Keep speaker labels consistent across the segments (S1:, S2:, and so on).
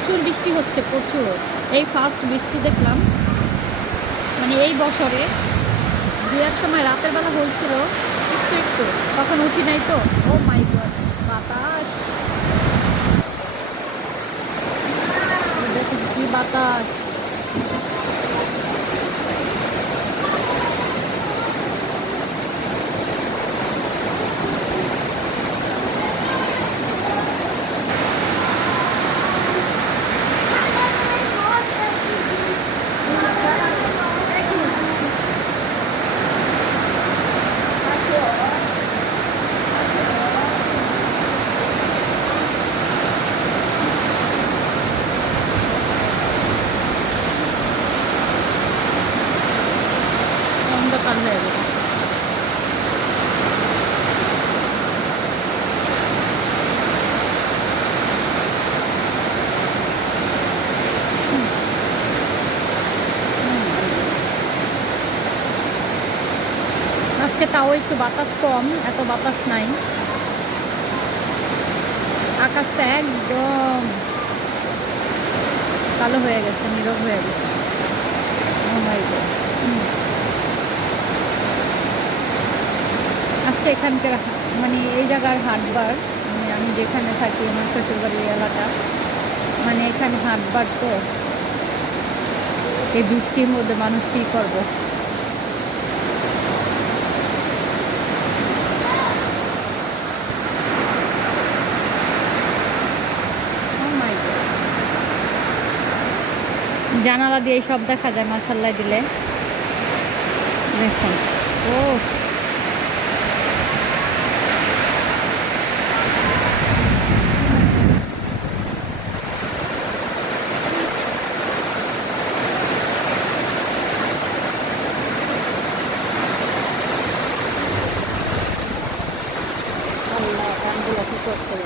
S1: প্রচুর বৃষ্টি হচ্ছে, প্রচুর। এই ফার্স্ট বৃষ্টি দেখলাম মানে এই বছরে দু এক সময় রাতের বেলা হয়েছিল, একটু একটু, তখন উঠি নাই তো। ও মাই গড বাতাস। দেখুন কি বাতাস অন্ধকার হয়ে গেছে আজকে তাও একটু বাতাস কম, এত বাতাস নাই। আকাশটা একদম কালো হয়ে গেছে, নীরব হয়ে গেছে। Oh। আজকে এখানকার মানে এই জায়গার হাটবার মানে আমি যেখানে থাকি আমার শ্বশুরবাড়ির এলাকা মানে এখানে হাটবার তো, এই বৃষ্টির মধ্যে মানুষ কী করবে? জানালা দিয়ে সব দেখা যায় মাসাল্লাহ দিলে। দেখুন। ও। কি করছে?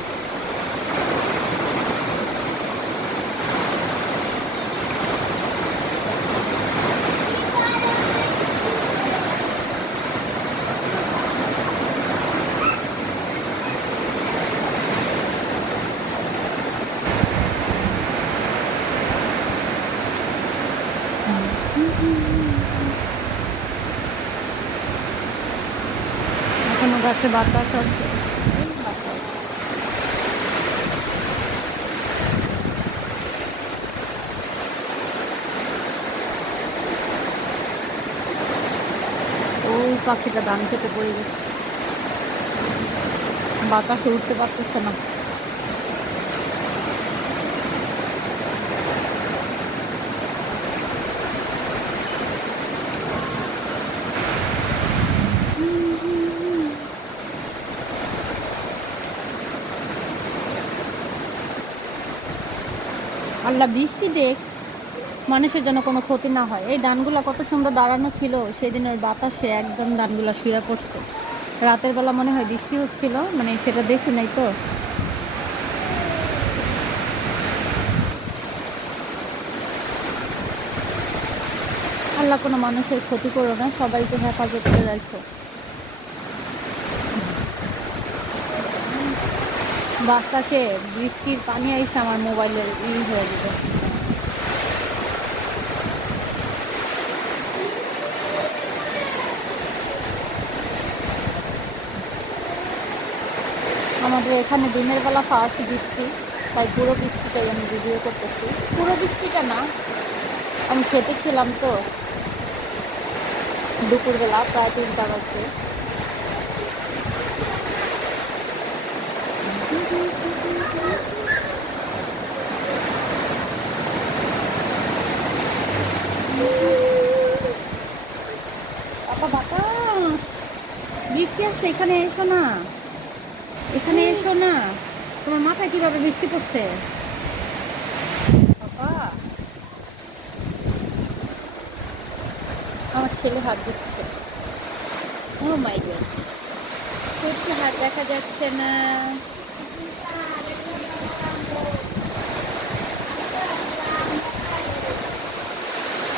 S1: এখনও গাছে বাতাস আছে। ওই পাখিটা ধান খেতে পড়ে গেছে। বাতাসে উঠতে পারতেছে না। আল্লাহ বৃষ্টি দেখ, মানুষের যেন কোনো ক্ষতি না হয়। এই ধানগুলো কত সুন্দর দাঁড়ানো ছিল, সেদিন ওই বাতাসে একদম ধানগুলো শুয়ে পড়ছে। রাতের বেলা মনে হয় বৃষ্টি হচ্ছিল মানে সেটা দেখি নাই তো। আল্লাহ কোনো মানুষের ক্ষতি করো না, সবাইকে হেফাজত করে রাখো। বাতাসে বৃষ্টির পানি এসে আমার মোবাইলের ই হয়ে যেত আমাদের এখানে দিনের বেলা ফার্স্ট বৃষ্টি, তাই পুরো বৃষ্টিটাই আমি ভিডিও করতেছি। পুরো বৃষ্টিটা না, আমি খেতে ছিলাম তো। দুপুরবেলা প্রায় তিনটা বাজছে বৃষ্টি আসছে এখানে এসো না। এখানে এসো না। তোমার মাথায় কীভাবে বৃষ্টি পড়ছে? বাবা। আমার ছেলে হাত দিচ্ছে ও মাই গড। হাত দেখা যাচ্ছে না।